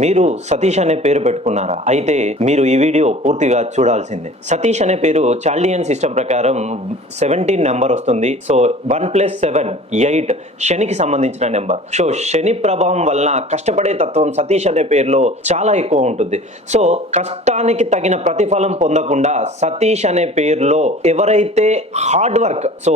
మీరు సతీష్ అనే పేరు పెట్టుకున్నారా? అయితే మీరు ఈ వీడియో పూర్తిగా చూడాల్సిందే. సతీష్ అనే పేరు చాల్డియన్ సిస్టమ్ ప్రకారం 17 నెంబర్ వస్తుంది. సో 1+7 8 శనికి సంబంధించిన నెంబర్. సో శని ప్రభావం వల్ల కష్టపడే తత్వం సతీష్ అనే పేరులో చాలా ఎక్కువ ఉంటుంది. సో కష్టానికి తగిన ప్రతిఫలం పొందకుండా సతీష్ అనే పేరులో ఎవరైతే హార్డ్ వర్క్, సో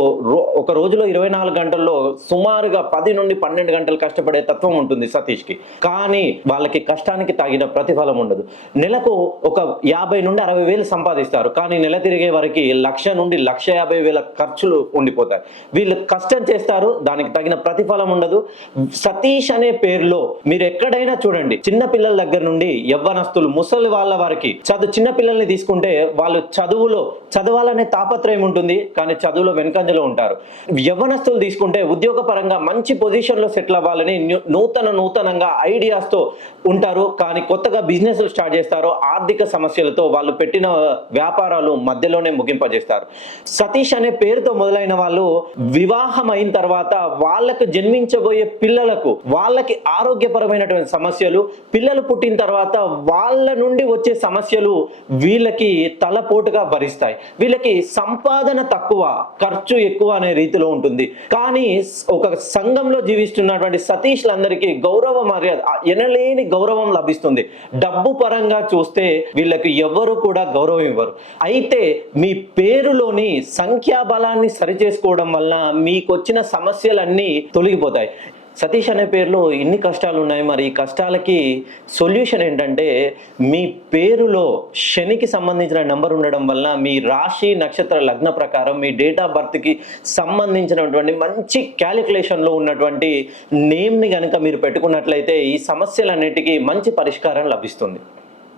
ఒక రోజులో 24 గంటల్లో సుమారుగా 10 నుండి 12 గంటలు కష్టపడే తత్వం ఉంటుంది సతీష్కి. కానీ వాళ్ళకి కష్టానికి తగిన ప్రతిఫలం ఉండదు. నెలకు ఒక 50 నుండి 60 వేలు సంపాదిస్తారు, కానీ నెల తిరిగే వరకు 1,00,000 నుండి 1,50,000 ఖర్చులు ఉండిపోతాయి. వీళ్ళు కష్టం చేస్తారు, దానికి తగిన ప్రతిఫలం ఉండదు. సతీష్ అనే పేరులో మీరు ఎక్కడైనా చూడండి, చిన్న పిల్లల దగ్గర నుండి యవ్వనస్తులు, ముసలి వాళ్ళ వారికి చిన్న పిల్లల్ని తీసుకుంటే వాళ్ళు చదవాలనే తాపత్రయం ఉంటుంది, కానీ చదువులో వెనుకంజలో ఉంటారు. యవ్వనస్తులు తీసుకుంటే ఉద్యోగపరంగా మంచి పొజిషన్ లో సెటిల్ అవ్వాలని నూతనంగా ఐడియాస్తో ఉంటారు, కానీ కొత్తగా బిజినెస్ స్టార్ట్ చేస్తారు. ఆర్థిక సమస్యలతో వాళ్ళు పెట్టిన వ్యాపారాలు మధ్యలోనే ముగింపజేస్తారు. సతీష్ అనే పేరుతో మొదలైన వాళ్ళు వివాహం అయిన తర్వాత వాళ్ళకు జన్మించబోయే పిల్లలకు వాళ్ళకి ఆరోగ్యపరమైనటువంటి సమస్యలు, పిల్లలు పుట్టిన తర్వాత వాళ్ళ నుండి వచ్చే సమస్యలు వీళ్ళకి తలపోటుగా భరిస్తాయి. వీళ్ళకి సంపాదన తక్కువ, ఖర్చు ఎక్కువ అనే రీతిలో ఉంటుంది. కానీ ఒక సంఘంలో జీవిస్తున్నటువంటి సతీష్లందరికీ గౌరవ మర్యాద, ఎనలేని గౌరవం లభిస్తుంది. డబ్బు పరంగా చూస్తే వీళ్ళకి ఎవరు కూడా గౌరవం ఇవ్వరు. అయితే మీ పేరులోని సంఖ్యాబలాన్ని సరిచేసుకోవడం వల్ల మీకు వచ్చిన సమస్యలన్నీ తొలగిపోతాయి. సతీష్ అనే పేరులో ఇన్ని కష్టాలు ఉన్నాయి. మరి ఈ కష్టాలకి సొల్యూషన్ ఏంటంటే, మీ పేరులో శనికి సంబంధించిన నెంబర్ ఉండడం వల్ల మీ రాశి నక్షత్ర లగ్న ప్రకారం మీ డేట్ ఆఫ్ బర్త్కి సంబంధించినటువంటి మంచి క్యాలిక్యులేషన్లో ఉన్నటువంటి నేమ్ని కనుక మీరు పెట్టుకున్నట్లయితే ఈ సమస్యలన్నిటికీ మంచి పరిష్కారం లభిస్తుంది.